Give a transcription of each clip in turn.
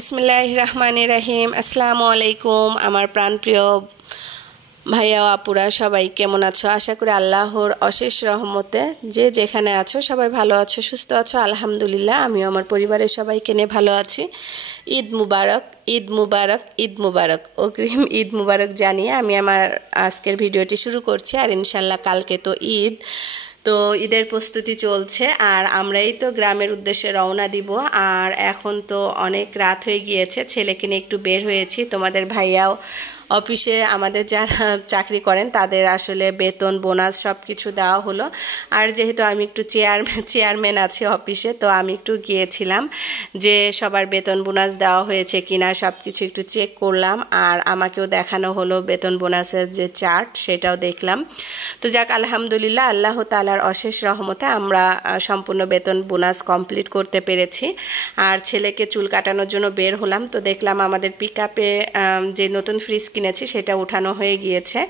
বিসমিল্লাহির রহমানির রহিম। আসসালামু আলাইকুম আমার প্রাণপ্রিয় ভাইয়া ও আপুরা, সবাই কেমন আছো? আশা করি আল্লাহর অশেষ রহমতে যে যেখানে আছো সবাই ভালো আছো, সুস্থ আছো। আলহামদুলিল্লাহ, আমিও আমার পরিবারের সবাইকে নিয়ে ভালো আছি। ঈদ মুবারক, ঈদ মুবারক, ঈদ মুবারক, অগ্রিম ঈদ মুবারক জানিয়ে আমি আমার আজকের ভিডিওটি শুরু করছি। আর ইনশাল্লাহ কালকে তো ঈদ, তো ঈদের প্রস্তুতি চলছে আর আমরাই তো গ্রামের উদ্দেশ্যে রওনা দিব। আর এখন তো অনেক রাত হয়ে গিয়েছে, ছেলেকে নিয়ে একটু বের হয়েছি। তোমাদের ভাইয়াও অফিসে, আমাদের যারা চাকরি করেন তাদের আসলে বেতন বোনাস সব কিছু দেওয়া হলো। আর যেহেতু আমি একটু চেয়ারম্যান আছি অফিসে, তো আমি একটু গিয়েছিলাম যে সবার বেতন বোনাস দেওয়া হয়েছে কিনা সব কিছু একটু চেক করলাম। আর আমাকেও দেখানো হলো বেতন বোনাসের যে চার্ট, সেটাও দেখলাম। তো যাক, আলহামদুলিল্লাহ, আল্লাহ তাআলার অশেষ রহমতে আমরা সম্পূর্ণ বেতন বোনাস কমপ্লিট করতে পেরেছি। আর ছেলেকে চুল কাটানোর জন্য বের হলাম, তো দেখলাম আমাদের পিকআপে যে নতুন ফ্রিজ কিনেছি সেটা উঠানো হয়ে গিয়েছে।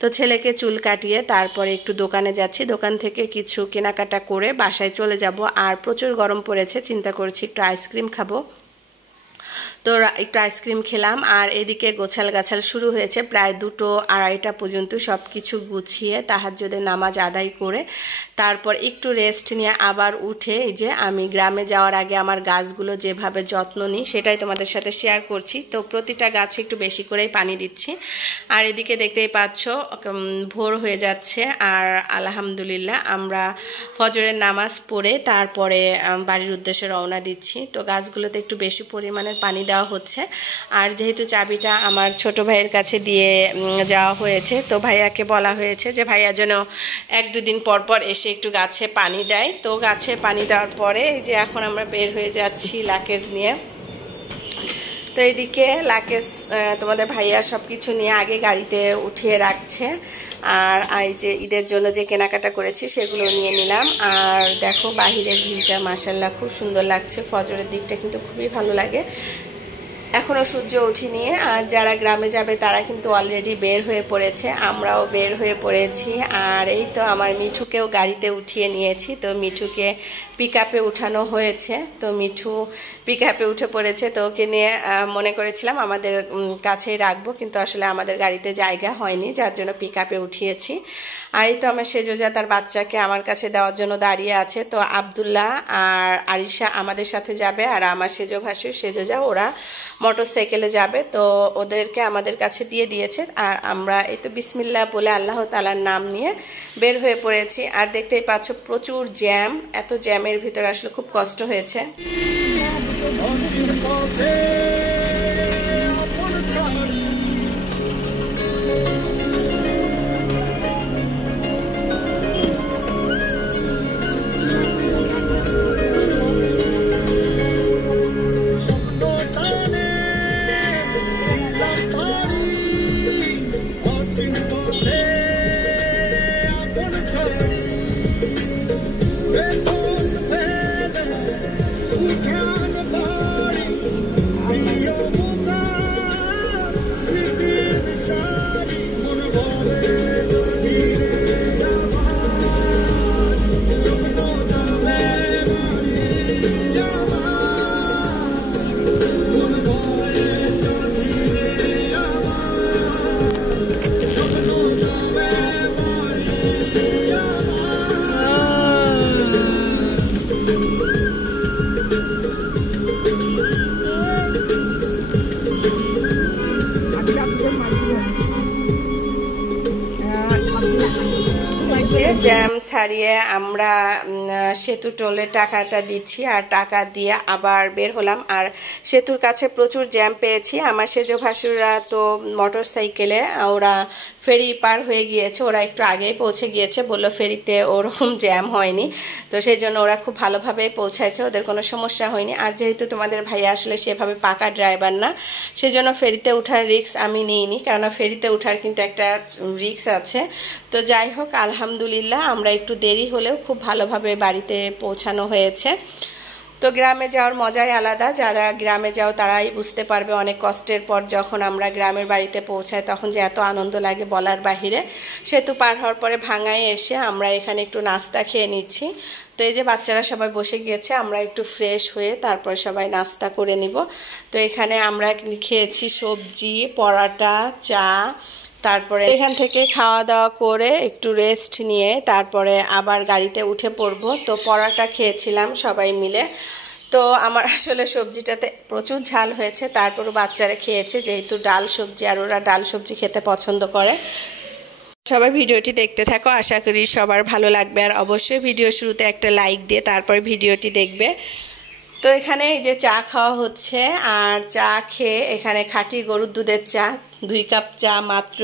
তো ছেলেকে চুল কাটিয়ে তারপরে একটু দোকানে যাচ্ছি, দোকান থেকে কিছু কেনাকাটা করে বাসায় চলে যাব। আর প্রচুর গরম পড়েছে, চিন্তা করছি একটু আইসক্রিম খাবো। তো একটু আইসক্রিম খেলাম। আর এদিকে গোছাল গাছাল শুরু হয়েছে প্রায় 2-2:30 পর্যন্ত, সব কিছু গুছিয়ে তাহাজ্জুদের নামাজ আদায় করে তারপর একটু রেস্ট নিয়ে আবার উঠে এই যে আমি গ্রামে যাওয়ার আগে আমার গাছগুলো যেভাবে যত্ন নিই সেটাই তোমাদের সাথে শেয়ার করছি। তো প্রতিটা গাছে একটু বেশি করেই পানি দিচ্ছি। আর এদিকে দেখতেই পাচ্ছ ভোর হয়ে যাচ্ছে। আর আলহামদুলিল্লাহ আমরা ফজরের নামাজ পড়ে তারপরে বাড়ির উদ্দেশ্যে রওনা দিচ্ছি। তো গাছগুলোতে একটু বেশি পরিমাণের পানি দেওয়া হচ্ছে। আর যেহেতু চাবিটা আমার ছোট ভাইয়ের কাছে দিয়ে যাওয়া হয়েছে, তো ভাইয়াকে বলা হয়েছে যে ভাইয়া যেন 1-2 দিন পর পর এসে একটু গাছে পানি দেয়। তো গাছে পানি দেওয়ার পরে এই যে এখন আমরা বের হয়ে যাচ্ছি লাকেজ নিয়ে। তো এইদিকে লাকেজ তোমাদের ভাইয়া সব কিছু নিয়ে আগে গাড়িতে উঠিয়ে রাখছে। আর এই যে ঈদের জন্য যে কেনাকাটা করেছি সেগুলো নিয়ে নিলাম। আর দেখো বাহিরের ভিউটা মাশাআল্লাহ খুব সুন্দর লাগছে, ফজরের দিকটা কিন্তু খুবই ভালো লাগে। এখনও সূর্য ওঠেনি। আর যারা গ্রামে যাবে তারা কিন্তু অলরেডি বের হয়ে পড়েছে, আমরাও বের হয়ে পড়েছি। আর এই তো আমার মিঠুকেও গাড়িতে উঠিয়ে নিয়েছি। তো মিঠুকে পিকআপে উঠানো হয়েছে, তো মিঠু পিকআপে উঠে পড়েছে। তো ওকে নিয়ে মনে করেছিলাম আমাদের কাছেই রাখবো, কিন্তু আসলে আমাদের গাড়িতে জায়গা হয়নি, যার জন্য পিকআপে উঠিয়েছি। আর এই তো আমার সেজোজা তার বাচ্চাকে আমার কাছে দেওয়ার জন্য দাঁড়িয়ে আছে। তো আব্দুল্লাহ আর আরিশা আমাদের সাথে যাবে, আর আমার সেজো ভাসুর সেজোজা ওরা মোটরসাইকেলে যাবে। তো ওদেরকে আমাদের কাছে দিয়ে দিয়েছে। আর আমরা এই তো বিসমিল্লাহ বলে আল্লাহ তাআলার নাম নিয়ে বের হয়ে পড়েছি। আর দেখতেই পাচ্ছ প্রচুর জ্যাম, এত জ্যামের ভিতরে আসলে খুব কষ্ট হয়েছে। জ্যাম ছাড়িয়ে আমরা সেতু টোলে টাকাটা দিচ্ছি, আর টাকা দিয়ে আবার বের হলাম। আর সেতুর কাছে প্রচুর জ্যাম পেয়েছি। আমার সেজো ভাসুররা তো মোটর সাইকেলে, ওরা ফেরি পার হয়ে গিয়েছে, ওরা একটু আগেই পৌঁছে গিয়েছে, বললো ফেরিতে ওরকম জ্যাম হয়নি। তো সেই জন্য ওরা খুব ভালোভাবেই পৌঁছাইছে, ওদের কোনো সমস্যা হয়নি। আর যেহেতু তোমাদের ভাইয়া আসলে সেভাবে পাকা ড্রাইভার না, সেই জন্য ফেরিতে ওঠার রিস্ক আমি নিইনি, কেননা ফেরিতে ওঠার কিন্তু একটা রিস্ক আছে। তো যাই হোক, আলহামদুলিল্লাহ আমরা একটু দেরি হলেও খুব ভালোভাবে বাড়িতে পৌঁছানো হয়েছে। তো গ্রামে যাওয়ার মজাই আলাদা, যারা গ্রামে যাও তারাই বুঝতে পারবে অনেক কষ্টের পর যখন আমরা গ্রামের বাড়িতে পৌঁছাই তখন যে এত আনন্দ লাগে বলার বাহিরে। সেতু পার হওয়ার পরে ভাঙায় এসে আমরা এখানে একটু নাস্তা খেয়ে নিচ্ছি। তো এই যে বাচ্চারা সবাই বসে গিয়েছে, আমরা একটু ফ্রেশ হয়ে তারপরে সবাই নাস্তা করে নিব। তো এখানে আমরা খেয়েছি সবজি, পরাটা, চা, তারপরে এখান থেকে খাওয়া দাওয়া করে একটু রেস্ট নিয়ে তারপরে আবার গাড়িতে উঠে পড়বো। তো পরাটা খেয়েছিলাম সবাই মিলে। তো আমার আসলে সবজিটাতে প্রচুর ঝাল হয়েছে, তারপরও বাচ্চারা খেয়েছে যেহেতু ডাল সবজি, আর ওরা ডাল সবজি খেতে পছন্দ করে। সবাই ভিডিওটি দেখতে থাকো, আশা করি সবার ভালো লাগবে। আর অবশ্যই ভিডিও শুরুতে একটা লাইক দিয়ে তারপর ভিডিওটি দেখবে। তো এখানে এই যে চা খাওয়া হচ্ছে, আর চা খেয়ে এখানে খাঁটি গরুর দুধের চা 2 কাপ চা মাত্র,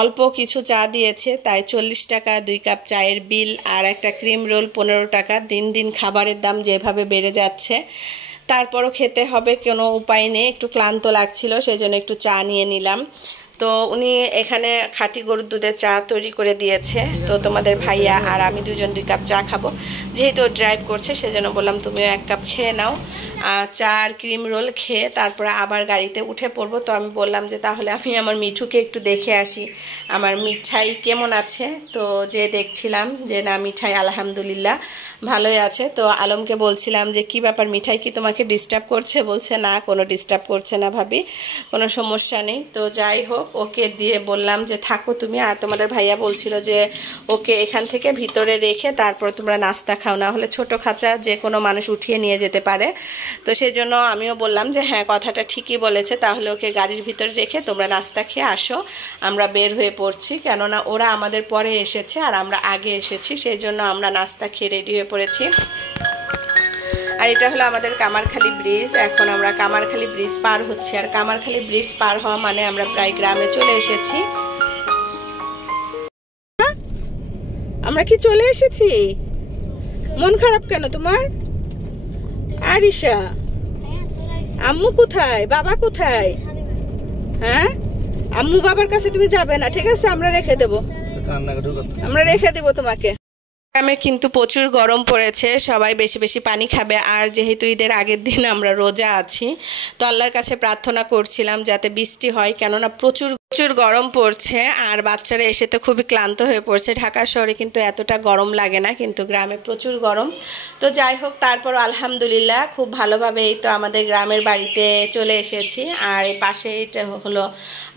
অল্প কিছু চা দিয়েছে, তাই 40 টাকা 2 কাপ চায়ের বিল। আর একটা ক্রিম রোল 15 টাকা। দিন দিন খাবারের দাম যেভাবে বেড়ে যাচ্ছে, তারপরও খেতে হবে, কোনো উপায় নেই। একটু ক্লান্ত লাগছিল, সেই জন্য একটু চা নিয়ে নিলাম। তো উনি এখানে খাঁটি গরুর দুধের চা তৈরি করে দিয়েছে। তো তোমাদের ভাইয়া আর আমি দুজন 2 কাপ চা খাবো, যেহেতু ড্রাইভ করছে সেজন্য বললাম তুমিও 1 কাপ খেয়ে নাও। চা আর ক্রিম রোল খেয়ে তারপরে আবার গাড়িতে উঠে পড়বো। তো আমি বললাম যে তাহলে আমি আমার মিঠুকে একটু দেখে আসি, আমার মিঠাই কেমন আছে। তো যে দেখছিলাম যে না, মিঠাই আলহামদুলিল্লাহ ভালোই আছে। তো আলমকে বলছিলাম যে কি ব্যাপার, মিঠাই কি তোমাকে ডিস্টার্ব করছে? বলছে না, কোনো ডিস্টার্ব করছে না ভাবি, কোনো সমস্যা নেই। তো যাই হোক, ওকে দিয়ে বললাম যে থাকো তুমি। আর তোমাদের ভাইয়া বলছিল যে ওকে এখান থেকে ভিতরে রেখে তারপর তোমরা নাস্তা খাও, না হলে ছোট খাঁচা যে কোনো মানুষ উঠিয়ে নিয়ে যেতে পারে। তো সেই জন্য আমিও বললাম যে হ্যাঁ, কথাটা ঠিকই বলেছে, তাহলে ওকে গাড়ির ভিতরে রেখে তোমরা নাস্তা খেয়ে আসো, আমরা বের হয়ে পড়ছি। কেননা ওরা আমাদের পরে এসেছে আর আমরা আগে এসেছি, সেই জন্য আমরা নাস্তা খেয়ে রেডি হয়ে পড়েছি। আর এটা হলো আমাদের কামারখালী ব্রিজ। এখন আমরা কামারখালী ব্রিজ পার হচ্ছি, আর কামারখালী ব্রিজ পার হওয়া মানে আমরা প্রায় গ্রামে চলে এসেছি। আমরা কি চলে এসেছি? মন খারাপ কেন তোমার? আরিশা, আম্মু কোথায়, বাবা কোথায়? হ্যাঁ, আম্মু বাবার কাছে তুমি যাবে না, ঠিক আছে? আমরা রেখে দেবো, আমরা রেখে দেবো তোমাকে। গ্রামে কিন্তু প্রচুর গরম পড়েছে, সবাই বেশি বেশি পানি খাবে। আর যেহেতু ঈদের আগের দিন আমরা রোজা আছি, তো আল্লাহর কাছে প্রার্থনা করছিলাম যাতে বৃষ্টি হয়, কেননা প্রচুর প্রচুর গরম পড়ছে। আর বাচ্চারা এসে তো খুবই ক্লান্ত হয়ে পড়ছে। ঢাকা শহরে কিন্তু এতটা গরম লাগে না, কিন্তু গ্রামে প্রচুর গরম। তো যাই হোক, তারপর আলহামদুলিল্লাহ খুব ভালোভাবে এই তো আমাদের গ্রামের বাড়িতে চলে এসেছি। আর এই পাশে এটা হলো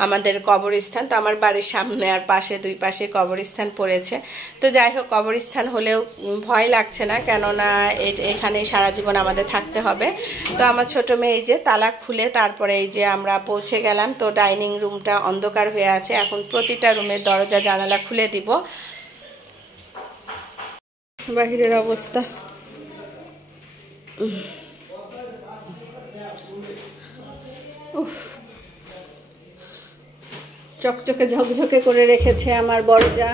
আমাদের কবরস্থান। তো আমার বাড়ির সামনে আর পাশে 2 পাশে কবরস্থান পড়েছে। তো যাই হোক, কবরস্থান হলেও ভয় লাগছে না, কেননা এখানে সারা জীবন আমাদের থাকতে হবে। তো আমার ছোট মেয়ে এই যে তালা খুলে তারপরে এই যে আমরা পৌঁছে গেলাম। তো ডাইনিং রুমটা অন্ধকার হয়ে আছে, এখন প্রতিটা রুমের দরজা জানালা খুলে দিব। বাহিরের অবস্থা চকচকে ঝকঝকে করে রেখেছে আমার বড় যা,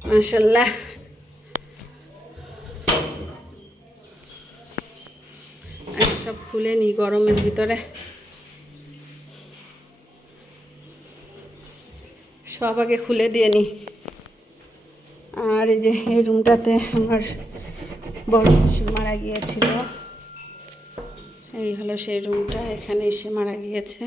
মাশাআল্লাহ। সব খুলে নি গরমের ভিতরে, সব আগে খুলে দিয়ে নি। আর এই যে এই রুমটাতে আমার বড় শিশু মারা গিয়েছিল, এই হলো সেই রুমটা, এখানে এসে মারা গিয়েছে।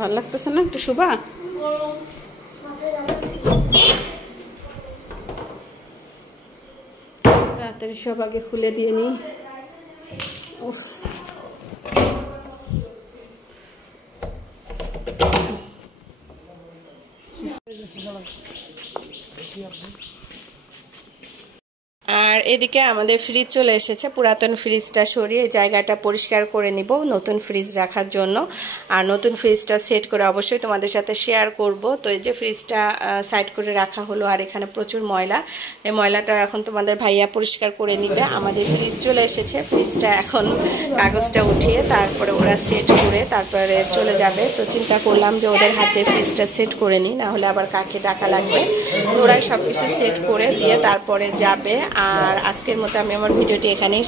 ভালো লাগতেছে না একটু শুভা? তাড়াতাড়ি সব আগে খুলে দিয়ে নি। উফ, আর এদিকে আমাদের ফ্রিজ চলে এসেছে। পুরাতন ফ্রিজটা সরিয়ে জায়গাটা পরিষ্কার করে নিব নতুন ফ্রিজ রাখার জন্য। আর নতুন ফ্রিজটা সেট করে অবশ্যই তোমাদের সাথে শেয়ার করব। তো এই যে ফ্রিজটা সাইড করে রাখা হলো, আর এখানে প্রচুর ময়লা, এই ময়লাটা এখন তোমাদের ভাইয়া পরিষ্কার করে নিবে। আমাদের ফ্রিজ চলে এসেছে, ফ্রিজটা এখন কাগজটা উঠিয়ে তারপরে ওরা সেট করে তারপরে চলে যাবে। তো চিন্তা করলাম যে ওদের হাতে ফ্রিজটা সেট করে নিই, না হলে আবার কাকে ডাকা লাগবে। তো ওরাই সব কিছু সেট করে দিয়ে তারপরে যাবে। আর আজকের মতো আমি আমার ভিডিওটি এখানেই